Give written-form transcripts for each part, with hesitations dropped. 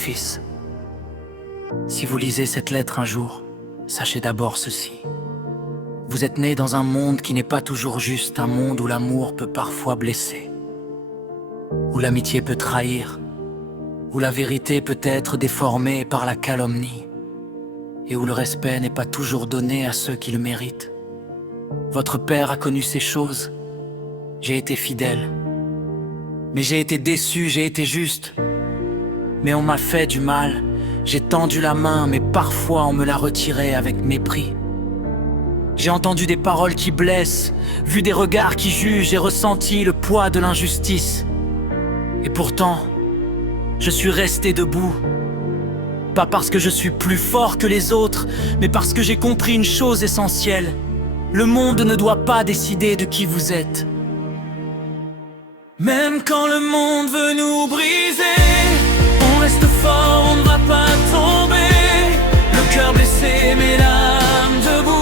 fils. Si vous lisez cette lettre un jour, sachez d'abord ceci. Vous êtes né dans un monde qui n'est pas toujours juste, un monde où l'amour peut parfois blesser, où l'amitié peut trahir, où la vérité peut être déformée par la calomnie, et où le respect n'est pas toujours donné à ceux qui le méritent. Votre père a connu ces choses. J'ai été fidèle. Mais j'ai été déçu, j'ai été juste. Mais on m'a fait du mal. J'ai tendu la main, mais parfois on me l'a retirée avec mépris. J'ai entendu des paroles qui blessent, vu des regards qui jugent et ressenti le poids de l'injustice. Et pourtant, je suis resté debout. Pas parce que je suis plus fort que les autres, mais parce que j'ai compris une chose essentielle. Le monde ne doit pas décider de qui vous êtes. Même quand le monde veut nous briser, on reste fort, on ne va pas tomber. Le cœur blessé, mais l'âme debout.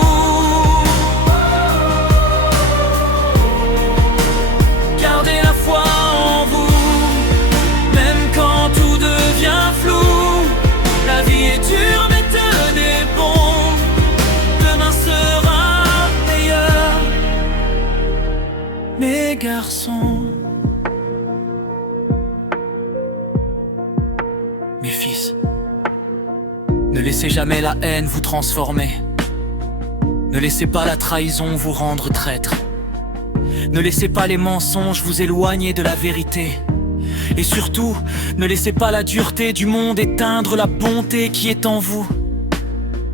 Gardez la foi en vous, même quand tout devient flou. La vie est dure, mais tenez bon. Demain sera meilleur. Mes garçons, mes fils, ne laissez jamais la haine vous transformer. Ne laissez pas la trahison vous rendre traître. Ne laissez pas les mensonges vous éloigner de la vérité. Et surtout, ne laissez pas la dureté du monde éteindre la bonté qui est en vous.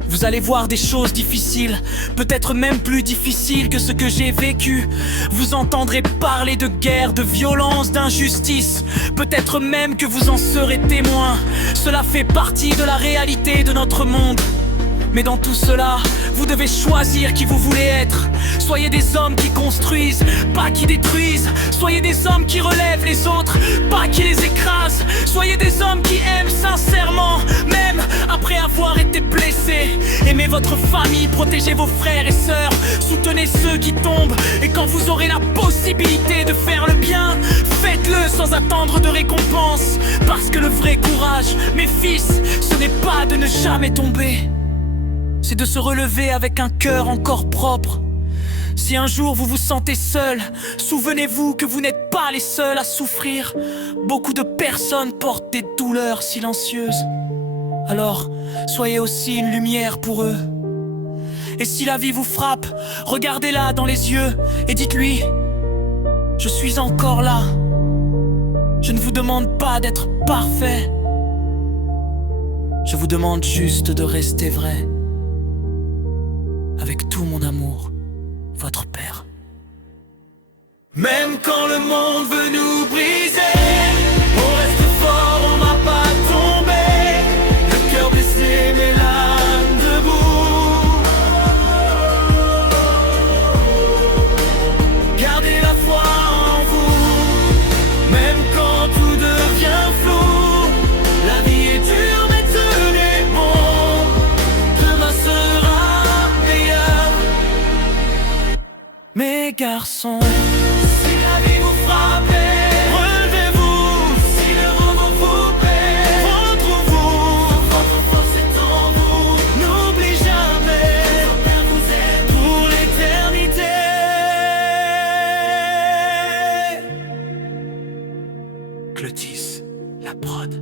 Vous allez voir des choses difficiles, peut-être même plus difficiles que ce que j'ai vécu. Vous entendrez parler de guerre, de violence, d'injustice. Peut-être même que vous en serez témoin. Cela fait partie de la réalité de notre monde. Mais dans tout cela, vous devez choisir qui vous voulez être. Soyez des hommes qui construisent, pas qui détruisent. Soyez des hommes qui relèvent les autres, pas qui les écrasent. Soyez des hommes qui aiment sincèrement, même après avoir été blessés. Aimez votre famille, protégez vos frères et sœurs. Soutenez ceux qui tombent. Et quand vous aurez la possibilité de faire le bien, faites-le sans attendre de récompense. Parce que le vrai courage, mes fils, ce n'est pas de ne jamais tomber. C'est de se relever avec un cœur encore propre. Si un jour vous vous sentez seul, souvenez-vous que vous n'êtes pas les seuls à souffrir. Beaucoup de personnes portent des douleurs silencieuses. Alors, soyez aussi une lumière pour eux. Et si la vie vous frappe, regardez-la dans les yeux et dites-lui: je suis encore là. Je ne vous demande pas d'être parfait. Je vous demande juste de rester vrai. Avec tout mon amour, votre père. Même quand le monde veut nous briser, on reste fort, on va pas tomber. Le cœur blessé, mais l'âme debout. Gardez la foi en vous, même quand tout devient flou. La vie est dure, mais tenez bon. Demain sera. Mes garçons, si la vie vous frappe, relevez-vous. Si le roman vous paie, retrouvez-vous. Votre force est en vous. N'oublie jamais, votre père vous aime pour l'éternité. Clotis, la prod.